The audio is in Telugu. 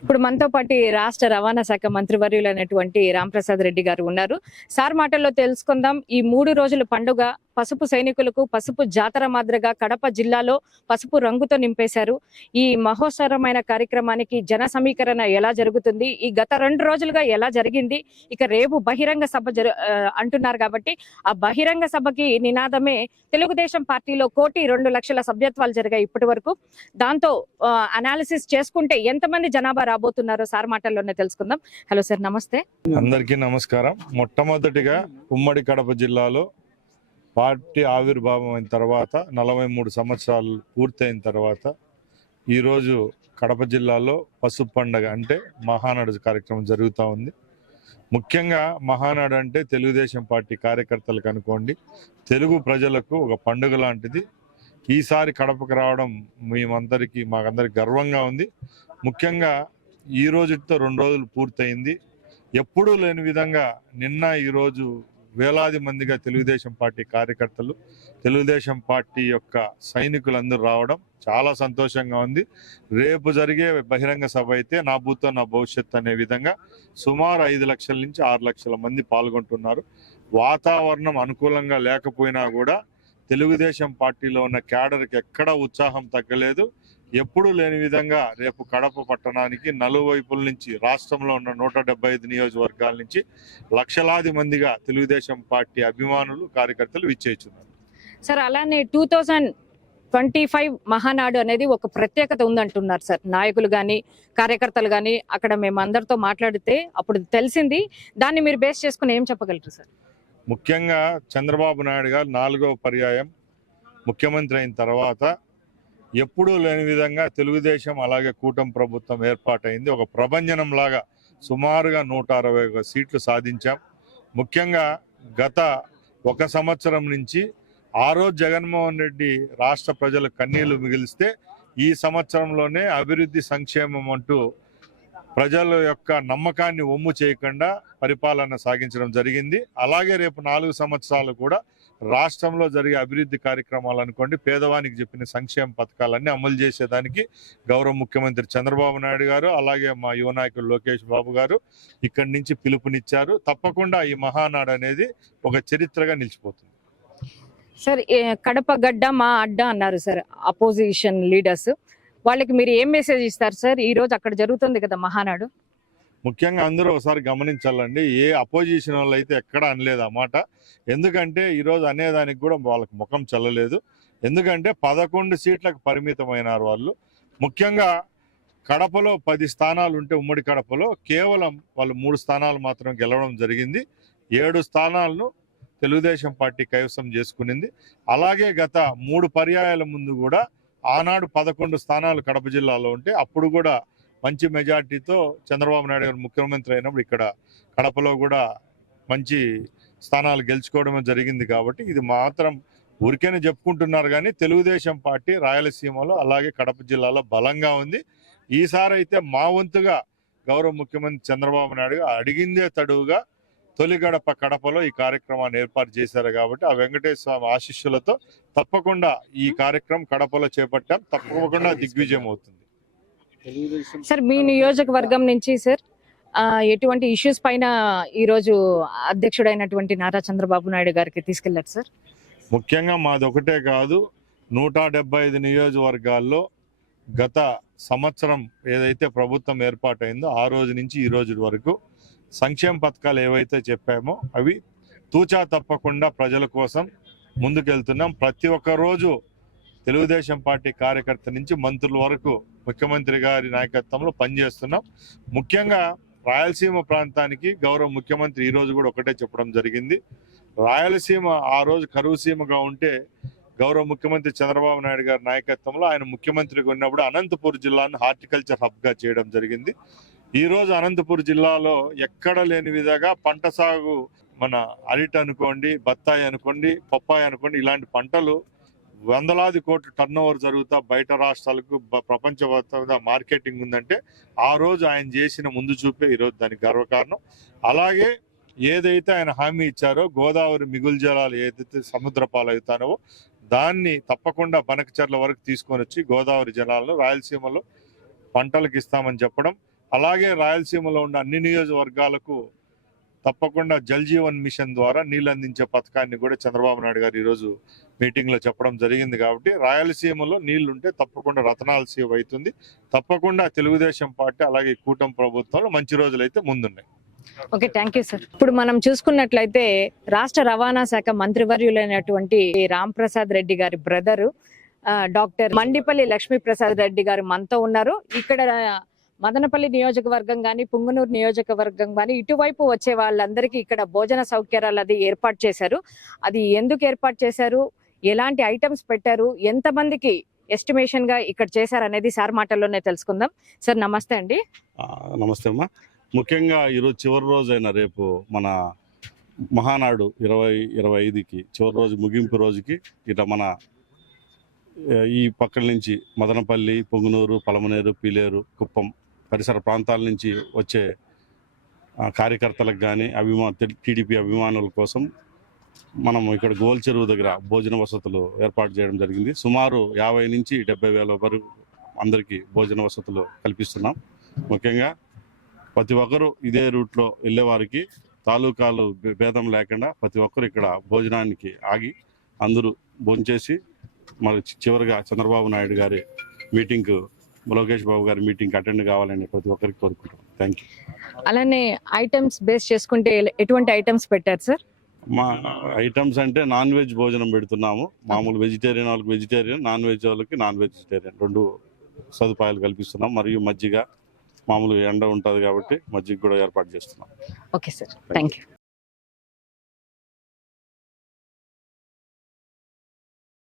ఇప్పుడు మనతో పాటు రాష్ట్ర రవాణా శాఖ మంత్రివర్యులైనటువంటి రాంప్రసాద్ రెడ్డి గారు ఉన్నారు. సార్ మాటల్లో తెలుసుకుందాం. ఈ 3 రోజుల పండుగ పసుపు సైనికులకు పసుపు జాతర మాదిరిగా కడప జిల్లాలో పసుపు రంగుతో నింపేశారు. ఈ మహోత్సవమైన కార్యక్రమానికి జన సమీకరణ ఎలా జరుగుతుంది, ఈ గత 2 రోజులుగా ఎలా జరిగింది, ఇక రేపు బహిరంగ సభ అంటున్నారు కాబట్టి ఆ బహిరంగ సభకి నినాదమే తెలుగుదేశం పార్టీలో 1,02,00,000 సభ్యత్వాలు జరిగాయి ఇప్పటి వరకు. దాంతో అనాలిసిస్ చేసుకుంటే ఎంతమంది జనాభా రాబోతున్నారో సార్ మాటల్లోనే తెలుసుకుందాం. హలో సార్, నమస్తే. అందరికీ నమస్కారం. మొట్టమొదటిగా ఉమ్మడి కడప జిల్లాలో పార్టీ ఆవిర్భావం అయిన తర్వాత 43 సంవత్సరాలు పూర్తయిన తర్వాత ఈరోజు కడప జిల్లాలో పసుపు పండుగ అంటే మహానాడు కార్యక్రమం జరుగుతూ ఉంది. ముఖ్యంగా మహానాడు అంటే తెలుగుదేశం పార్టీ కార్యకర్తలకు అనుకోండి, తెలుగు ప్రజలకు ఒక పండుగ లాంటిది. ఈసారి కడపకు రావడం మాకందరికి గర్వంగా ఉంది. ముఖ్యంగా ఈ రోజుతో 2 రోజులు పూర్తయింది. ఎప్పుడూ లేని విధంగా నిన్న ఈరోజు వేలాది మందిగా తెలుగుదేశం పార్టీ కార్యకర్తలు, తెలుగుదేశం పార్టీ యొక్క సైనికులందరూ రావడం చాలా సంతోషంగా ఉంది. రేపు జరిగే బహిరంగ సభ అయితే నా భూతో నా భవిష్యత్ అనే విధంగా సుమారు 5 లక్షల నుంచి 6 లక్షల మంది పాల్గొంటున్నారు. వాతావరణం అనుకూలంగా లేకపోయినా కూడా తెలుగుదేశం పార్టీలో ఉన్న క్యాడర్కి ఎక్కడా ఉత్సాహం తగ్గలేదు. ఎప్పుడూ లేని విధంగా రేపు కడప పట్టణానికి నలువైపుల నుంచి, రాష్ట్రంలో ఉన్న 175 నియోజకవర్గాల నుంచి లక్షలాది మందిగా తెలుగుదేశం పార్టీ అభిమానులు, కార్యకర్తలు విచ్చేస్తున్నారు. సార్, అలానే 2025 మహానాడు అనేది ఒక ప్రత్యేకత ఉందంటున్నారు సార్. నాయకులు కానీ కార్యకర్తలు కానీ అక్కడ మేము అందరితో మాట్లాడితే అప్పుడు తెలిసింది. దాన్ని మీరు బేస్ చేసుకుని ఏం చెప్పగలరు సార్? ముఖ్యంగా చంద్రబాబు నాయుడు గారు 4వ పర్యాయం ముఖ్యమంత్రి అయిన తర్వాత ఎప్పుడూ లేని విధంగా తెలుగుదేశం అలాగే కూటమి ప్రభుత్వం ఏర్పాటైంది. ఒక ప్రభంజనం లాగా సుమారుగా 161 సీట్లు సాధించాం. ముఖ్యంగా గత 1 సంవత్సరం నుంచి ఆ రోజు జగన్మోహన్ రెడ్డి రాష్ట్ర ప్రజల కన్నీళ్లు మిగిలిస్తే ఈ సంవత్సరంలోనే అభివృద్ధి సంక్షేమం అంటూ ప్రజల యొక్క నమ్మకాన్ని ఒమ్ము చేయకుండా పరిపాలన సాగించడం జరిగింది. అలాగే రేపు 4 సంవత్సరాలు కూడా రాష్ట్రంలో జరిగే అభివృద్ధి కార్యక్రమాలు అనుకోండి, పేదవానికి చెప్పిన సంక్షేమ పథకాలన్నీ అమలు చేసేదానికి గౌరవ ముఖ్యమంత్రి చంద్రబాబు నాయుడు గారు, అలాగే మా యువ నాయకులు లోకేష్ బాబు గారు ఇక్కడి నుంచి పిలుపునిచ్చారు. తప్పకుండా ఈ మహానాడు అనేది ఒక చరిత్రగా నిలిచిపోతుంది. సార్, కడప గడ్డ మా అడ్డ అన్నారు సార్ అపోజిషన్ లీడర్స్. వాళ్ళకి మీరు ఏం మెసేజ్ ఇస్తారు సార్? ఈ రోజు అక్కడ జరుగుతుంది కదా మహానాడు. ముఖ్యంగా అందరూ ఒకసారి గమనించాలండి. ఏ అపోజిషన్ వాళ్ళు అయితే ఎక్కడ అనలేదు ఆ మాట. ఎందుకంటే ఈరోజు అనేదానికి కూడా వాళ్ళకి ముఖం చల్లలేదు. ఎందుకంటే 11 సీట్లకు పరిమితమైనారు వాళ్ళు. ముఖ్యంగా కడపలో 10 స్థానాలు ఉంటే ఉమ్మడి కడపలో కేవలం వాళ్ళు 3 స్థానాలు మాత్రం గెలవడం జరిగింది. 7 స్థానాలను తెలుగుదేశం పార్టీ కైవసం చేసుకునింది. అలాగే గత 3 పర్యాయాల ముందు కూడా ఆనాడు 11 స్థానాలు కడప జిల్లాలో ఉంటే అప్పుడు కూడా మంచి మెజార్టీతో చంద్రబాబు నాయుడు గారు ముఖ్యమంత్రి అయినప్పుడు ఇక్కడ కడపలో కూడా మంచి స్థానాలు గెలుచుకోవడమే జరిగింది. కాబట్టి ఇది మాత్రం ఊరికేనే చెప్పుకుంటున్నారు కానీ తెలుగుదేశం పార్టీ రాయలసీమలో అలాగే కడప జిల్లాలో బలంగా ఉంది. ఈసారి అయితే మా వంతుగా గౌరవ ముఖ్యమంత్రి చంద్రబాబు నాయుడు గారు అడిగిందే తడువుగా తొలి గడప కడపలో ఈ కార్యక్రమాన్ని ఏర్పాటు చేశారు. కాబట్టి ఆ వెంకటేశ్వర స్వామి ఆశీస్సులతో తప్పకుండా ఈ కార్యక్రమం కడపలో చేపట్టాం. తప్పకుండా దిగ్విజయం అవుతుంది. సార్, మీ నియోజకవర్గం నుంచి సార్ ఎటువంటి ఇష్యూస్ పైన ఈ రోజు అధ్యక్షుడైనటువంటి నారా చంద్రబాబు నాయుడు గారికి తీసుకెళ్లారు సార్? ముఖ్యంగా మాది ఒకటే కాదు, 175 నియోజకవర్గాల్లో గత సంవత్సరం ఏదైతే ప్రభుత్వం ఏర్పాటైందో ఆ రోజు నుంచి ఈ రోజు వరకు సంక్షేమ పథకాలు ఏవైతే చెప్పామో అవి తూచా తప్పకుండా ప్రజల కోసం ముందుకెళ్తున్నాం. ప్రతి ఒక్క రోజు తెలుగుదేశం పార్టీ కార్యకర్త నుంచి మంత్రుల వరకు ముఖ్యమంత్రి గారి నాయకత్వంలో పనిచేస్తున్నాం. ముఖ్యంగా రాయలసీమ ప్రాంతానికి గౌరవ ముఖ్యమంత్రి ఈ రోజు కూడా ఒకటే చెప్పడం జరిగింది. రాయలసీమ ఆ రోజు కరువు సీమగా ఉంటే గౌరవ ముఖ్యమంత్రి చంద్రబాబు నాయుడు గారి నాయకత్వంలో ఆయన ముఖ్యమంత్రిగా ఉన్నప్పుడు అనంతపూర్ జిల్లాను హార్టికల్చర్ హబ్గా చేయడం జరిగింది. ఈ రోజు అనంతపూర్ జిల్లాలో ఎక్కడ లేని విధంగా పంట సాగు, మన అరటి అనుకోండి, బత్తాయి అనుకోండి, పప్పాయి అనుకోండి, ఇలాంటి పంటలు వందలాది కోట్ల టర్న్ ఓవర్ జరుగుతా బయట రాష్ట్రాలకు ప్రపంచవ్యాప్తంగా మార్కెటింగ్ ఉందంటే ఆ రోజు ఆయన చేసిన ముందు చూపే ఈరోజు దానికి గర్వకారణం. అలాగే ఏదైతే ఆయన హామీ ఇచ్చారో గోదావరి మిగులు జలాలు ఏదైతే సముద్ర పాలవుతానో దాన్ని తప్పకుండా బనకచర్ల వరకు తీసుకొని వచ్చి గోదావరి జలాలను రాయలసీమలో పంటలకు ఇస్తామని చెప్పడం, అలాగే రాయలసీమలో ఉన్న అన్ని నియోజకవర్గాలకు తప్పకుండా జల్ జీవన్ మిషన్ ద్వారా నీళ్ళు అందించే పథకాన్ని కూడా చంద్రబాబు నాయుడు గారు ఈరోజు మీటింగ్లో చెప్పడం జరిగింది. కాబట్టి రాయలసీమలో నీళ్లుంటే తప్పకుండా రతనాల సేవ్ అవుతుంది. తప్పకుండా తెలుగుదేశం పార్టీ అలాగే కూటమి ప్రభుత్వంలో మంచి రోజులు అయితే ముందున్నాయి. Okay, thank you sir. ఇప్పుడు మనం చూసుకున్నట్లయితే రాష్ట్ర రవాణా శాఖ మంత్రివర్యులైనటువంటి రాంప్రసాద్ రెడ్డి గారి బ్రదరు డాక్టర్ మండిపల్లి లక్ష్మీప్రసాద్ రెడ్డి గారు మనతో ఉన్నారు. ఇక్కడ మదనపల్లి నియోజకవర్గం కానీ పుంగనూరు నియోజకవర్గం కానీ ఇటువైపు వచ్చే వాళ్ళందరికీ ఇక్కడ భోజన సౌకర్యాలు అది ఏర్పాటు చేశారు. అది ఎందుకు ఏర్పాటు చేశారు, ఎలాంటి ఐటమ్స్ పెట్టారు, ఎంతమందికి ఎస్టిమేషన్ గా ఇక్కడ చేశారు అనేది సార్ మాటల్లోనే తెలుసుకుందాం. సార్ నమస్తే అండి. నమస్తే అమ్మా. ముఖ్యంగా ఈరోజు చివరి రోజు అయిన రేపు మన మహానాడు 2025కి చివరి రోజు ముగింపు రోజుకి ఇట్లా మన ఈ పక్కల నుంచి మదనపల్లి, పొంగునూరు, పలమనేరు, పీలేరు, కుప్పం పరిసర ప్రాంతాల నుంచి వచ్చే కార్యకర్తలకు కానీ టీడీపీ అభిమానుల కోసం మనం ఇక్కడ గోల్ చెరువు దగ్గర భోజన వసతులు ఏర్పాటు చేయడం జరిగింది. సుమారు 50 నుంచి 70,000 వరకు అందరికీ భోజన వసతులు కల్పిస్తున్నాం. ముఖ్యంగా ప్రతి ఒక్కరూ ఇదే రూట్లో వెళ్ళే వారికి తాలూకాలు భేదం లేకుండా ప్రతి ఒక్కరు ఇక్కడ భోజనానికి ఆగి అందరూ భోంచేసి మరి చివరిగా చంద్రబాబు నాయుడు గారి మీటింగ్కు, లోకేష్ బాబు గారి మీటింగ్కి అటెండ్ కావాలని ప్రతి ఒక్కరికి కోరుకుంటాం. Thank you. అలానే ఐటమ్స్ బేస్ చేసుకుంటే ఎటువంటి ఐటమ్స్ పెట్టారు సార్? మా ఐటమ్స్ అంటే నాన్ వెజ్ భోజనం పెడుతున్నాము. మామూలు వెజిటేరియన్ వాళ్ళకి వెజిటేరియన్, నాన్ వెజ్ వాళ్ళకి నాన్ వెజిటేరియన్ 2 సదుపాయాలు కల్పిస్తున్నాం. మరియు మజ్జిగ, మామూలు ఎండ ఉంటుంది కాబట్టి మజ్జిగ కూడా ఏర్పాటు చేస్తున్నాం. Okay sir, thank you.